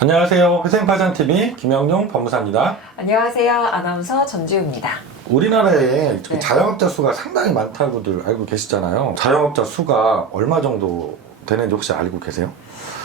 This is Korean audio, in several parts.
안녕하세요. 회생파산TV 김영용 법무사입니다. 안녕하세요. 아나운서 전지우입니다. 우리나라에 네. 자영업자 수가 상당히 많다고들 알고 계시잖아요. 자영업자 수가 얼마 정도 되는지 혹시 알고 계세요?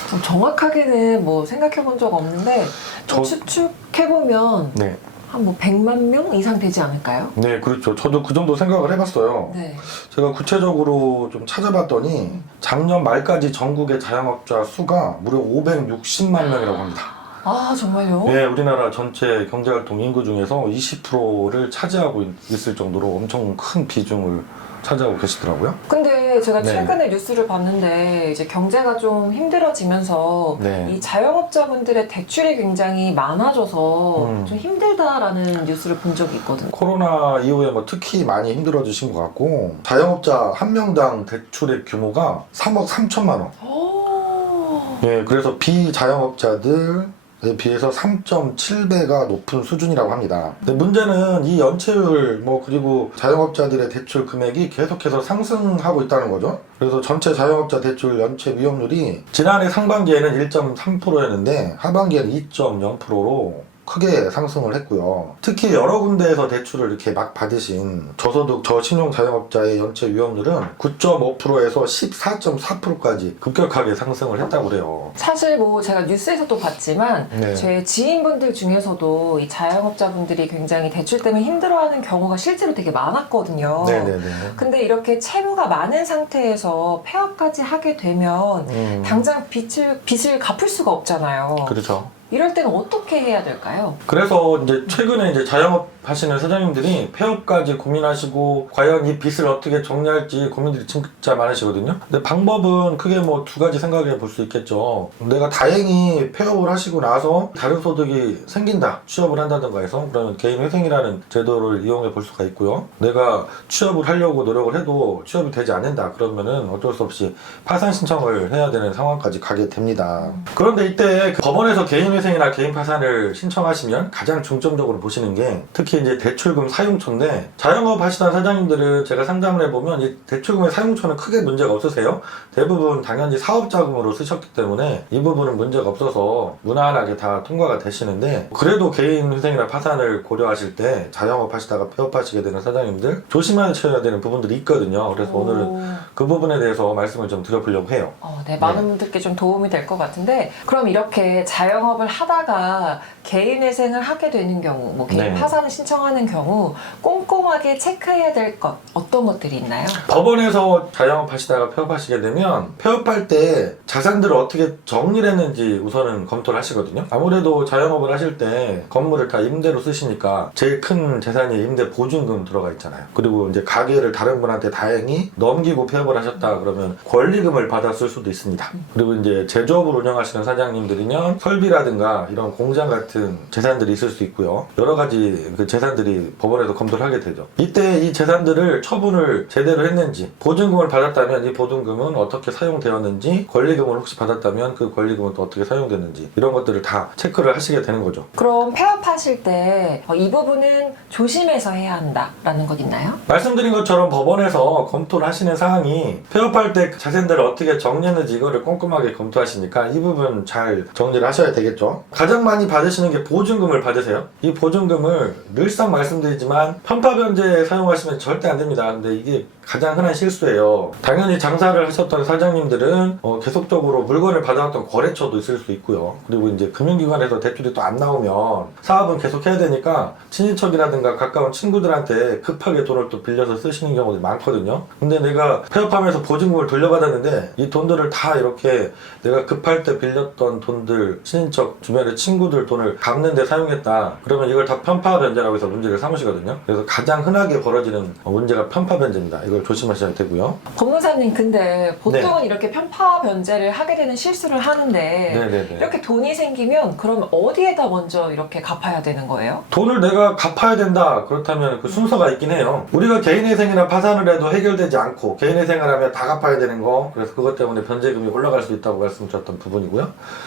좀 정확하게는 생각해 본 적 없는데 좀 저- 추측해 보면 네. 한 100만 명 이상 되지 않을까요? 네, 그렇죠. 저도 그 정도 생각을 해봤어요. 네. 제가 구체적으로 좀 찾아봤더니 작년 말까지 전국의 자영업자 수가 무려 560만 명이라고 합니다. 아, 정말요? 네, 우리나라 전체 경제활동 인구 중에서 20%를 차지하고 있을 정도로 엄청 큰 비중을 차지하고 계시더라고요. 근데 제가 네. 최근에 뉴스를 봤는데 이제 경제가 좀 힘들어지면서 네. 이 자영업자분들의 대출이 굉장히 많아져서 음. 좀 힘들다라는 뉴스를 본 적이 있거든요. 코로나 이후에 특히 많이 힘들어지신 것 같고, 자영업자 한 명당 대출의 규모가 3억 3천만 원. 오. 예, 그래서 비자영업자들에 비해서 3.7배가 높은 수준이라고 합니다. 근데 문제는 이 연체율 그리고 자영업자들의 대출 금액이 계속해서 상승하고 있다는 거죠. 그래서 전체 자영업자 대출 연체 위험률이 지난해 상반기에는 1.3%였는데 하반기에는 2.0%로 크게 상승을 했고요. 특히 여러 군데에서 대출을 이렇게 막 받으신 저소득 저신용 자영업자의 연체 위험률은 9.5%에서 14.4%까지 급격하게 상승을 했다고 그래요. 사실 제가 뉴스에서도 봤지만 네. 제 지인분들 중에서도 이 자영업자분들이 굉장히 대출 때문에 힘들어하는 경우가 실제로 되게 많았거든요. 네네네. 근데 이렇게 채무가 많은 상태에서 폐업까지 하게 되면 당장 빚을 갚을 수가 없잖아요. 그렇죠. 이럴 때는 어떻게 해야 될까요? 그래서 이제 최근에 이제 자영업 하시는 사장님들이 폐업까지 고민하시고 과연 이 빚을 어떻게 정리할지 고민들이 진짜 많으시거든요. 근데 방법은 크게 두 가지 생각해 볼 수 있겠죠. 내가 다행히 폐업을 하시고 나서 다른 소득이 생긴다, 취업을 한다든가 해서 그러면 개인회생이라는 제도를 이용해 볼 수가 있고요. 내가 취업을 하려고 노력을 해도 취업이 되지 않는다 그러면은 어쩔 수 없이 파산 신청을 해야 되는 상황까지 가게 됩니다. 그런데 이때 법원에서 개인회생이나 개인 파산을 신청하시면 가장 중점적으로 보시는 게 특히 이제 대출금 사용처인데, 자영업 하시던 사장님들은 제가 상담을 해보면 이 대출금의 사용처는 크게 문제가 없으세요. 대부분 당연히 사업자금으로 쓰셨기 때문에 이 부분은 문제가 없어서 무난하게 다 통과가 되시는데, 그래도 개인회생이나 파산을 고려하실 때 자영업 하시다가 폐업하시게 되는 사장님들 조심하셔야 되는 부분들이 있거든요. 그래서 오늘은 그 부분에 대해서 말씀을 좀 드려보려고 해요. 네, 많은 분들께 좀 도움이 될 것 같은데, 그럼 이렇게 자영업을 하다가 개인회생을 하게 되는 경우, 개인 네. 파산을 신청하는 경우 꼼꼼하게 체크해야 될 것, 어떤 것들이 있나요? 법원에서 자영업 하시다가 폐업하시게 되면 폐업할 때 자산들을 어떻게 정리를 했는지 우선은 검토를 하시거든요. 아무래도 자영업을 하실 때 건물을 다 임대로 쓰시니까 제일 큰 재산이 임대 보증금 들어가 있잖아요. 그리고 이제 가게를 다른 분한테 다행히 넘기고 폐업을 하셨다 그러면 권리금을 받았을 수도 있습니다. 그리고 이제 제조업을 운영하시는 사장님들이면 설비라든가 이런 공장 같은 재산들이 있을 수 있고요. 여러 가지 그 재산들이 법원에서 검토를 하게 되죠. 이때 이 재산들을 처분을 제대로 했는지, 보증금을 받았다면 이 보증금은 어떻게 사용되었는지, 권리금을 혹시 받았다면 그 권리금은 또 어떻게 사용됐는지, 이런 것들을 다 체크를 하시게 되는 거죠. 그럼 폐업하실 때 이 부분은 조심해서 해야 한다라는 것 있나요? 말씀드린 것처럼 법원에서 검토를 하시는 사항이 폐업할 때 자산들을 어떻게 정리했는지 이거를 꼼꼼하게 검토하시니까 이 부분 잘 정리를 하셔야 되겠죠. 가장 많이 받으시는 게 보증금을 받으세요. 이 보증금을 늘상 말씀드리지만 편파변제에 사용하시면 절대 안 됩니다. 근데 이게 가장 흔한 실수예요. 당연히 장사를 하셨던 사장님들은 계속적으로 물건을 받아왔던 거래처도 있을 수 있고요. 그리고 이제 금융기관에서 대출이 또 안 나오면 사업은 계속 해야 되니까 친인척이라든가 가까운 친구들한테 급하게 돈을 또 빌려서 쓰시는 경우도 많거든요. 근데 내가 폐업하면서 보증금을 돌려받았는데 이 돈들을 다 이렇게 내가 급할 때 빌렸던 돈들, 친인척 주변의 친구들 돈을 갚는 데 사용했다 그러면 이걸 다 편파변제라고 해서 문제를 삼으시거든요. 그래서 가장 흔하게 벌어지는 문제가 편파변제입니다. 이걸 조심하셔야 되고요. 법무사님, 근데 보통은 이렇게 편파 변제를 하게 되는 실수를 하는데 네네네. 이렇게 돈이 생기면 그럼 어디에다 먼저 이렇게 갚아야 되는 거예요? 돈을 내가 갚아야 된다 그렇다면 그 순서가 있긴 해요. 우리가 개인회생이나 파산을 해도 해결되지 않고 개인회생을 하면 다 갚아야 되는 거, 그래서 그것 때문에 변제금이 올라갈 수 있다고 말씀드렸던 부분이고요.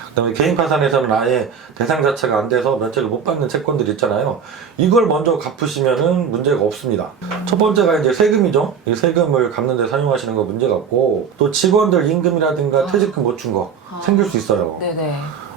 그 다음에 개인 파산에서는 아예 대상 자체가 안 돼서 면책을 못 받는 채권들이 있잖아요. 이걸 먼저 갚으시면은 문제가 없습니다. 첫 번째가 이제 세금이죠. 이 세금을 갚는 데 사용하시는 거 문제가 없고, 또 직원들 임금이라든가 퇴직금 못 준 거 생길 수 있어요. 네네.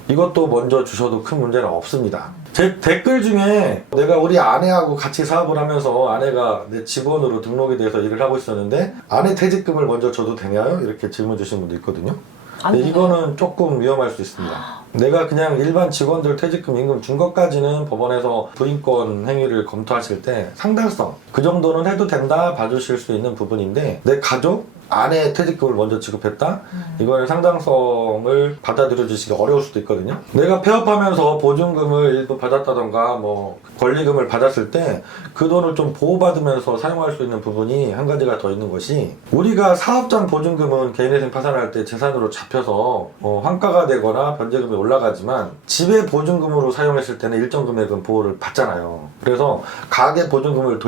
이것도 먼저 주셔도 큰 문제는 없습니다. 제 댓글 중에 내가 우리 아내하고 같이 사업을 하면서 아내가 내 직원으로 등록이 돼서 일을 하고 있었는데 아내 퇴직금을 먼저 줘도 되냐요? 이렇게 질문 주신 분도 있거든요. 안 근데 되나요? 이거는 조금 위험할 수 있습니다. 내가 그냥 일반 직원들 퇴직금 임금 준 것까지는 법원에서 부인권 행위를 검토하실 때 상당성 그 정도는 해도 된다 봐주실 수 있는 부분인데 내 가족 아내 퇴직금을 먼저 지급했다? 이거는 상당성을 받아들여 주시기 어려울 수도 있거든요. 내가 폐업하면서 보증금을 일부 받았다던가 뭐 권리금을 받았을 때 그 돈을 좀 보호받으면서 사용할 수 있는 부분이 한 가지가 더 있는 것이 우리가 사업장 보증금은 개인회생 파산할 때 재산으로 잡혀서 환가가 되거나 변제금이 올라가지만 집의 보증금으로 사용했을 때는 일정 금액은 보호를 받잖아요. 그래서 가계 보증금을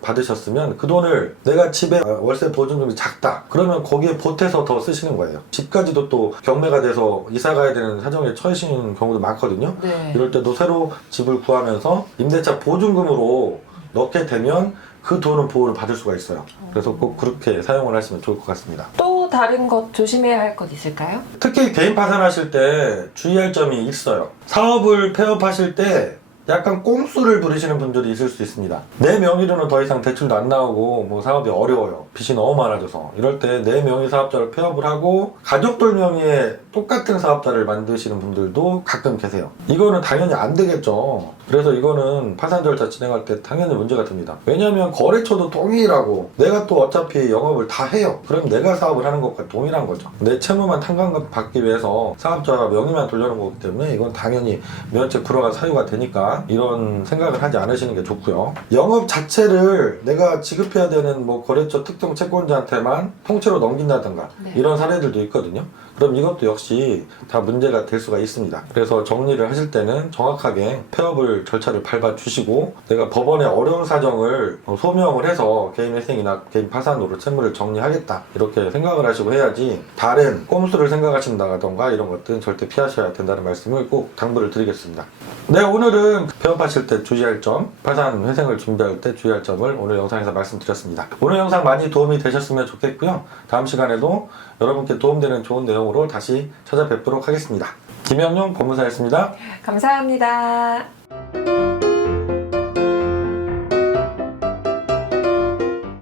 받으셨으면 그 돈을 내가 집에 월세 보증금이 작다 그러면 거기에 보태서 더 쓰시는 거예요. 집까지도 또 경매가 돼서 이사 가야 되는 사정에 처해지는 경우도 많거든요. 네. 이럴 때도 새로 집을 구하면서 임대차 보증금으로 넣게 되면 그 돈은 보호를 받을 수가 있어요. 그래서 꼭 그렇게 사용을 하시면 좋을 것 같습니다. 또 다른 것 조심해야 할 것 있을까요? 특히 개인 파산하실 때 주의할 점이 있어요. 사업을 폐업하실 때 약간 꼼수를 부리시는 분들이 있을 수 있습니다. 내 명의로는 더 이상 대출도 안 나오고 뭐 사업이 어려워요. 빚이 너무 많아져서 이럴 때 내 명의 사업자를 폐업을 하고 가족들 명의의 똑같은 사업자를 만드시는 분들도 가끔 계세요. 이거는 당연히 안 되겠죠. 그래서 이거는 파산 절차 진행할 때 당연히 문제가 됩니다. 왜냐하면 거래처도 동일하고 내가 또 어차피 영업을 다 해요. 그럼 내가 사업을 하는 것과 동일한 거죠. 내 채무만 탕감받기 위해서 사업자 명의만 돌려놓은 거기 때문에 이건 당연히 면책 불허가 사유가 되니까 이런 생각을 하지 않으시는 게 좋고요. 영업 자체를 내가 지급해야 되는 뭐 거래처 특정 채권자한테만 통째로 넘긴다든가 네. 이런 사례들도 있거든요. 그럼 이것도 역시 다 문제가 될 수가 있습니다. 그래서 정리를 하실 때는 정확하게 폐업을 절차를 밟아주시고 내가 법원의 어려운 사정을 소명을 해서 개인 회생이나 개인 파산으로 채무를 정리하겠다 이렇게 생각을 하시고 해야지 다른 꼼수를 생각하신다던가 이런 것들은 절대 피하셔야 된다는 말씀을 꼭 당부를 드리겠습니다. 네, 오늘은 폐업하실 때 주의할 점, 파산 회생을 준비할 때 주의할 점을 오늘 영상에서 말씀드렸습니다. 오늘 영상 많이 도움이 되셨으면 좋겠고요. 다음 시간에도 여러분께 도움되는 좋은 내용으로 다시 찾아뵙도록 하겠습니다. 김영용 법무사였습니다. 감사합니다.